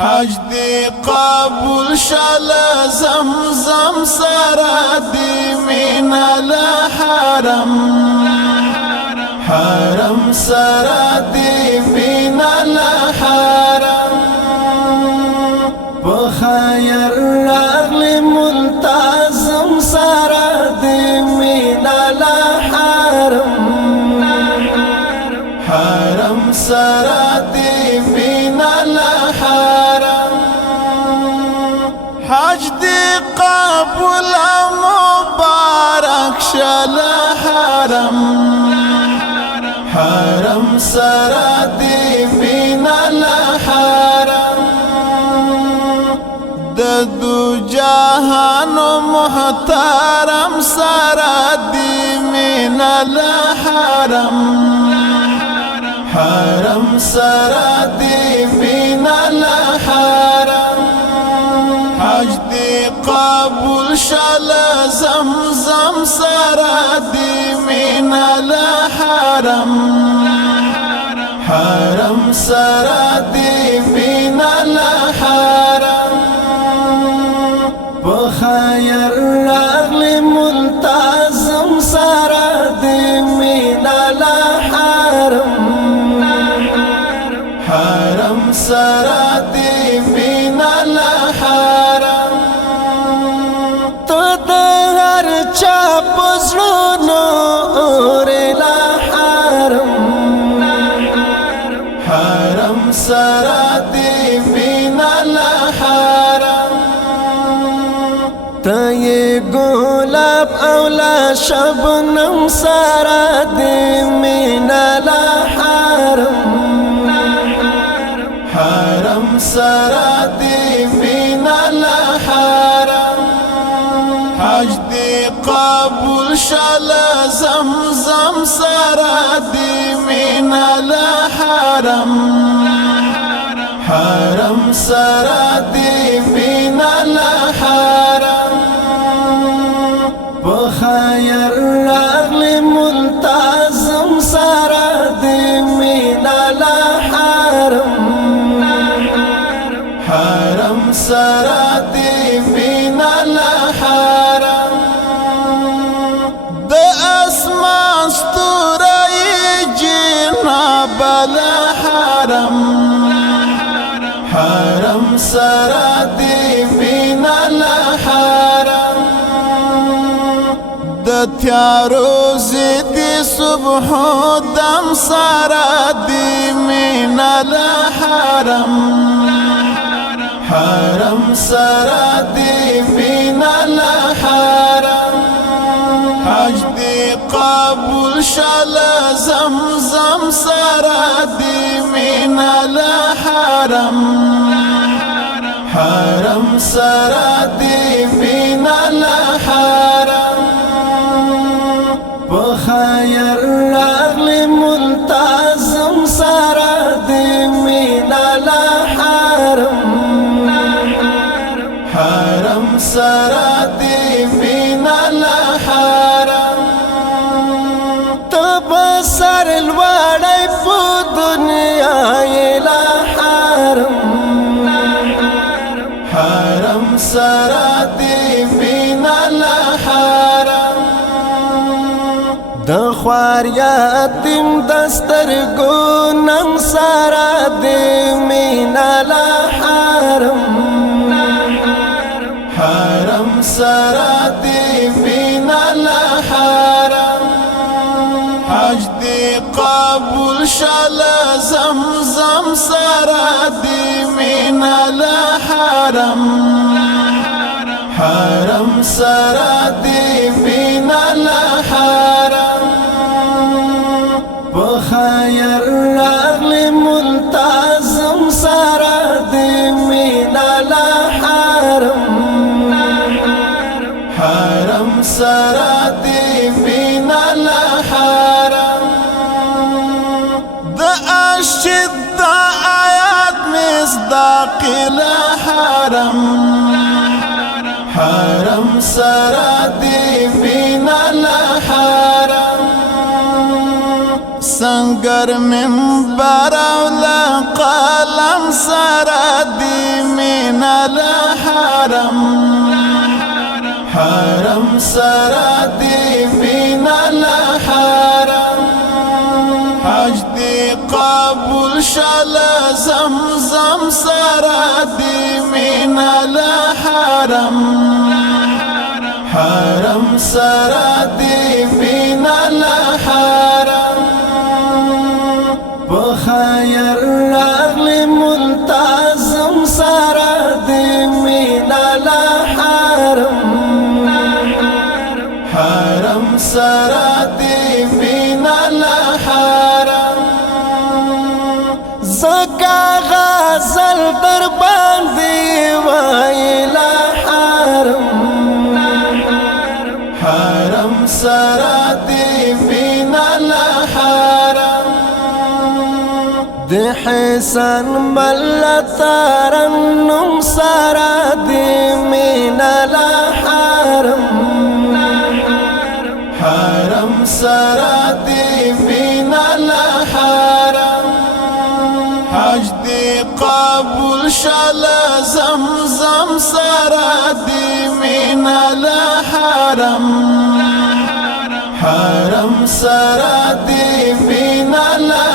حج دی قبول شل زمزم سره دی مینا لحرم حرم سره دی مینا لحرم بخیر راغلی ملتزم سره دی مینا لحرم حرم سره دی مینا لحرم حج دی قبول مبارک شل حرم حرم سره دی مینا لحرم د دو جهان محترم سره دی مینا لحرم حرم سره دی مینا لحرم حج دی قبول شل زمزم سره دی مینا لحرم حرم سره دی مینا لحرم بخیر راغلی ملتزم سره دی مینا لحرم حرم سره دی مینا لحرم تو د هر چا پزړونو اور لحرم حرم سره دی مینا لحرم ته ګلاب او لا شبنم سره دی مینا لحرم حرم سره دی مینا لحرم حج دی قبول شل زمزم سره دی مینا لحرم حرم سره دی مینا لحرم بخیر راغلی ملتزم سره دی مینا لحرم حرم سره دی مینا لحرم د اسمان ستوری جناب لحرم حرم سره دی مینا لحرم د تیارو زیدی صبح دم سره دی مینا لحرم حرم سره دی مینا لحرم حج دی قبول شل زمزم سره دی مینا لحرم حرم سره دی مینا لحرم بخیر راغلی ملتزم سره دی مینا لحرم حرم سره دی مینا لحرم تب سر الوړی په دنیا لحرم حرم سره دی مینا لحرم د خوار یتیم دسترګو نن سره دی مینا لحرم حرم سره دی مینا لحرم حج دی قبول شل زمزم سره دی مینا لحرم حرم سره دی مینا لحرم بخیر راغلی ملتزم سره دی مینا لحرم حرم سره دی مینا لحرم د اشد آیات مصداق لحرم حرم سره دی مینا لحرم سنگر منبر او قلم سره دی سراتي من الحرم حج دي قبول شال زمزم سراتي من الحرم حرم سراتي من الحرم بخير راغلي ملتزم سراتي من الحرم حرم سراتي من الحرم زكا غزل دربان دي وإلى حرم حرم سراتي من الحرم دي حسن ملتار النم سراتي من الحرم حرم سراتي من الحرم حج دي قبول شال زمزم سراتي من الحرم حرم سراتي من الحرم